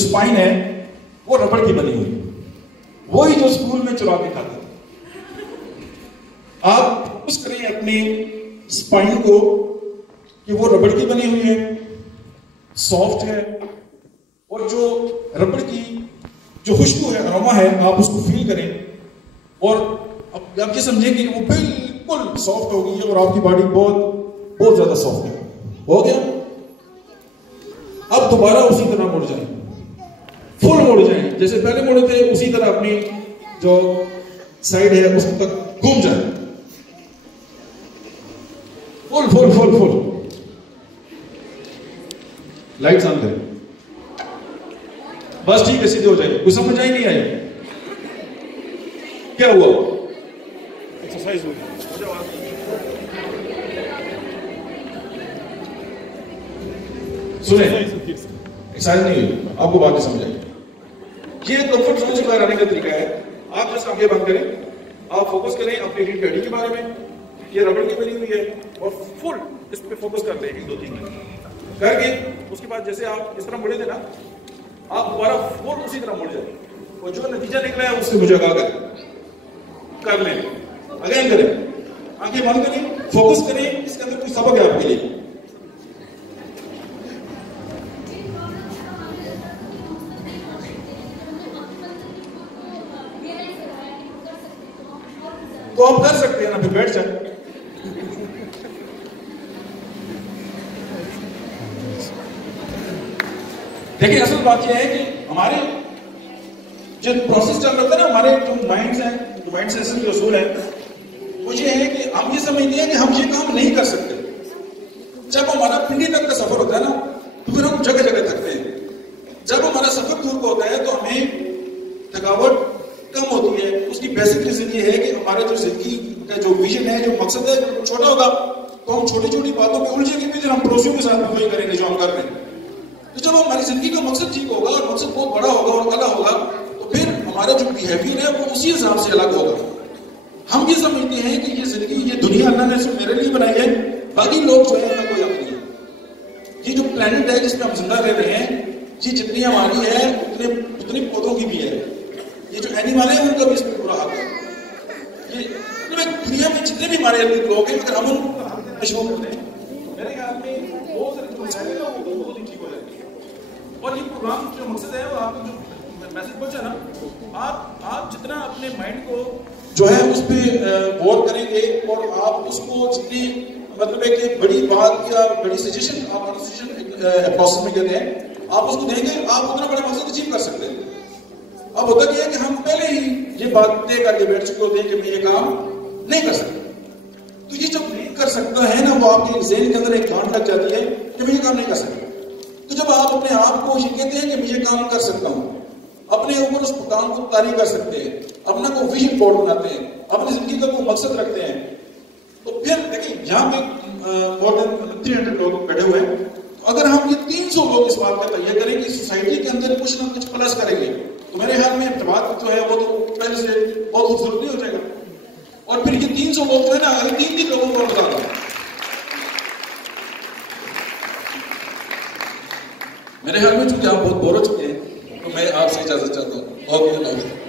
Spine है वो रबड़ की बनी हुई, वही जो स्कूल में चुरा के खाते थे। आप फोकस करें अपने स्पाइन को कि वो रबड़ की बनी हुई है, सॉफ्ट है, और जो रबड़ की जो खुशबू है, अरोमा है, आप उसको फील करें और आप ये समझें कि वो बिल्कुल सॉफ्ट हो गई है और आपकी बॉडी बहुत बहुत ज्यादा सॉफ्ट है। हो गया। अब दोबारा उसी तरह मुड़ जाए, फुल मुड़ जाए, जैसे पहले मुड़े थे उसी तरह अपनी जो साइड है उस तक घूम जाए, full full full full. Lights on करें, बस ठीक है, सीधे हो जाएगी। कुछ समझ आई नहीं आई? क्या हुआ? एक्सरसाइज हुई। सुने, एक्सरसाइज नहीं हुई, आपको बात नहीं समझ आई। ये कंफर्ट जोन से बाहर आने का तरीका है। आप जस्ट आंखें बंद करें, आप फोकस करें अपनी रीढ़ की हड्डी के बारे में, ये रबड़ की बनी हुई है, और फुल इस पे फोकस कर लें 1-2-3 मिनट करके। उसके बाद जैसे आप इस तरह मुड़े थे ना, आप दोबारा फुल उसी तरह मुड़ जाए और जो नतीजा निकला है उससे मुझे आगाह कर लें। अगेन करें, आंखें बंद करें, फोकस करें, इसके अंदर कुछ सबक है आपके लिए। तो आप कर सकते हैं ना, फिर बैठ जाए। देखिए असल बात यह है कि हमारे जो प्रोसेस चल रहा था ना, हमारे जो माइंड्स हैं, जो माइंड सेंस के असूल है, वो ये है कि हम ये समझते हैं कि हम ये काम नहीं कर सकते। जब हमारा पिंडी तक का सफर होता है ना, तो फिर हम जगह जगह थकते हैं। जब हमारा सफर दूर को होता है तो हमें थकावट कम होती है। उसकी बेसिक रीजन ये है कि हमारा जो जिंदगी का जो विजन है, जो मकसद है, वो छोटा होगा, तो हम छोटी छोटी बातों पे उलझेंगे, फिर हम पड़ोसियों के साथ वही करेंगे जो हम कर रहे हैं। तो जब हमारी जिंदगी का मकसद ठीक होगा और मकसद बहुत बड़ा होगा और अलग होगा, तो फिर हमारा जो बिहेवियर है वो उसी हिसाब से अलग होगा। हम ये समझते हैं कि ये जिंदगी, ये दुनिया अल्लाह ने सिर्फ मेरे लिए बनाई है, बाकी लोग जो है उनका कोई हक नहीं है। ये जो प्लेनेट है जिसमें हम जिंदा रह रहे हैं, ये जितनी हमारी है उतनी पौधों की भी है। ये जो एनिमल है उनका भी इसमें पूरा हक है। ये दुनिया में जितने भी हमारे लोग हैं, अगर हम उनको हक देना शुरू कर दें, मेरे ख्याल में बहुत सारे जो मसाइल है वो बहुत ही ठीक हो जाएंगे। और ये प्रोग्राम जो मकसद है, वो आपको जो मैसेज पहुंचा ना, आप जितना अपने माइंड को जो है उस पर गौर करेंगे और आप उसको जितनी मतलब है कि बड़ी बात या बड़ी सजेशन, आप सजेशन प्रोसेस में कहते हैं, आप उसको देंगे, आप उतना बड़ा मकसद अचीव कर सकते हैं। अब होता क्या है कि हम पहले ही ये बात तय करके बैठ चुके होते हैं कि मैं ये काम नहीं कर सकता। तो ये जब नहीं कर सकता है ना, वो आपके ज़हन के अंदर एक गांठ लग जाती है कि मैं ये काम नहीं कर सकता। तो जब आप अपने आप को ये कहते हैं कि मैं ये काम कर सकता हूँ, अपने ऊपर उस काम को तारीफ कर सकते हैं, अपना को विजन बोर्ड बनाते हैं, अपनी जिंदगी का कोई मकसद रखते हैं, तो फिर देखिए यहाँ पे मोर देन 300 लोग बैठे हुए हैं। तो अगर हम ये 300 लोग इस बात का तैयार करें कि सोसाइटी के अंदर कुछ ना कुछ प्लस करेंगे, तो मेरे ख्याल में बात जो है वो तो पहले से बहुत खूबसूरत नहीं हो जाएगा। और फिर ये 300 लोग जो है ना, अगर 3 लोगों को बता दो, मेरे ख्याल में चूंकि आप बहुत बोर हो चुके हैं, तो मैं आपसे इजाजत चाहता हूँ। ओके।